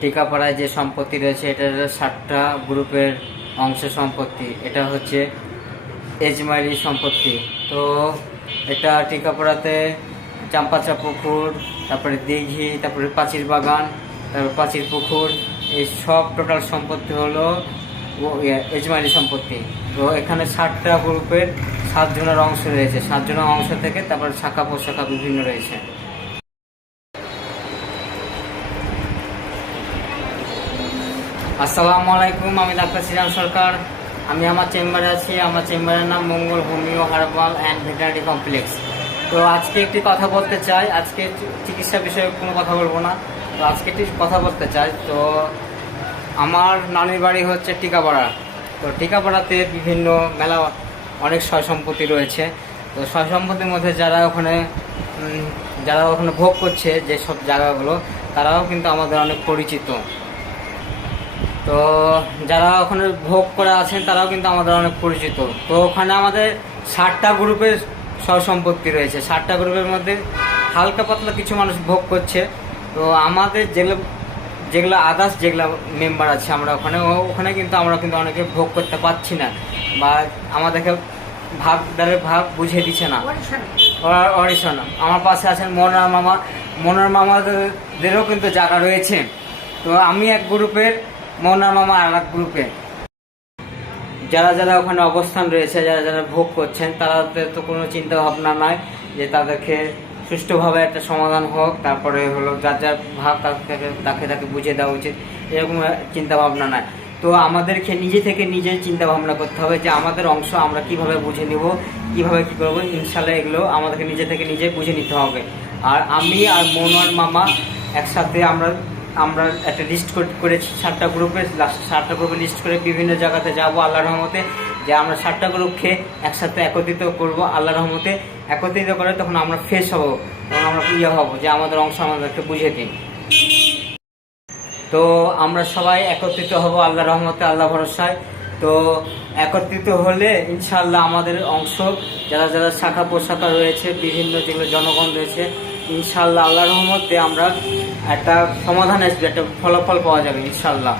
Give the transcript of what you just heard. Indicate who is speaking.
Speaker 1: টিকাপাড়ায় যে সম্পত্তি রয়েছে এটা ষাটটা গ্রুপের অংশ সম্পত্তি। এটা হচ্ছে এজমাইলি সম্পত্তি। তো এটা টিকাপাড়াতে চাম্পাচা পুকুর তারপরে দিঘি তারপরে পাঁচির বাগান তারপরে পাঁচির পুকুর এই সব টোটাল সম্পত্তি হলো ইয়ে, এজমাইলি সম্পত্তি। তো এখানে ষাটটা গ্রুপের সাতজনের অংশ রয়েছে। সাতজনের অংশ থেকে তারপরে শাখা প্রশাখা বিভিন্ন রয়েছে। আসসালামু আলাইকুম আমি ডাক্তার শ্রীরাম সরকার। আমি আমার চেম্বারে আছি। আমার চেম্বারের নাম Mangal homeo herbal and veterinary complex. তো আজকে একটি কথা বলতে চাই। আজকে চিকিৎসা বিষয়ে কোনো কথা বলব না। তো আজকে একটি কথা বলতে চাই। তো আমার নানির বাড়ি হচ্ছে টিকাপাড়া। তো টিকাপাড়াতে বিভিন্ন মেলা অনেক সয় সম্পত্তি রয়েছে। তো সয় সম্পত্তির মধ্যে যারা ওখানে যারা ওখানে ভোগ করছে যে সব জায়গাগুলো, তারাও কিন্তু আমাদের অনেক পরিচিত। তো যারা ওখানে ভোগ করে আছেন, তারাও কিন্তু আমাদের অনেক পরিচিত। তো ওখানে আমাদের ষাটটা গ্রুপের সম্পত্তি রয়েছে। ষাটটা গ্রুপের মধ্যে হালকা পাতলা কিছু মানুষ ভোগ করছে। তো আমাদের যেগুলো যেগুলো আদার্স যেগুলো মেম্বার আছে আমরা ওখানে ওখানে কিন্তু আমরা কিন্তু অনেকে ভোগ করতে পারছি না বা আমাদেরকে ভাগ দ্বারে ভাগ বুঝিয়ে দিচ্ছে না। অডিশন আমার পাশে আছেন মনোর মামা। মনোর মামাদেরও কিন্তু জায়গা রয়েছে। তো আমি এক গ্রুপের মনোর মামা এক গ্রুপে যারা যারা ওখানে অবস্থান রয়েছে, যারা যারা ভোগ করছেন, তাদের তো কোনো চিন্তা ভাবনা নাই যে তাদেরকে সুষ্ঠুভাবে একটা সমাধান হোক। তারপরে হলো যার যার ভাব তাকে তাকে তাকে বুঝিয়ে দেওয়া উচিত। এরকম চিন্তা ভাবনা নাই। তো আমাদেরকে নিজে থেকে নিজে চিন্তা ভাবনা করতে হবে যে আমাদের অংশ আমরা কীভাবে বুঝে নিব, কীভাবে কি করব। ইনশাল্লাহ এগুলো আমাদেরকে নিজে থেকে নিজে বুঝে নিতে হবে। আর আমি আর মনোয়ার মামা একসাথে আমরা আমরা একটা লিস্ট করেছি, সাতটা গ্রুপে লাস্ট সাতটা গ্রুপে লিস্ট করে বিভিন্ন জায়গাতে যাব আল্লাহ রহমতে। যে আমরা সাতটা গ্রুপকে একসাথে একত্রিত করব আল্লাহ রহমতে। একত্রিত করে তখন আমরা ফ্রেশ হব, তখন আমরা ইয়ে হব, যে আমাদের অংশ আমাদেরকে বুঝে দিন। তো আমরা সবাই একত্রিত হব আল্লাহ রহমতে, আল্লাহ ভরসায়। তো একত্রিত হলে ইনশাল্লাহ আমাদের অংশ, যারা যারা শাখা প্রশাখা রয়েছে, বিভিন্ন যেগুলো জনগণ রয়েছে ইনশাল্লাহ আল্লাহ রহমতে আমরা একটা সমাধান আসবে একটা ফলাফল পাওয়া যাবে ইনশাল্লাহ।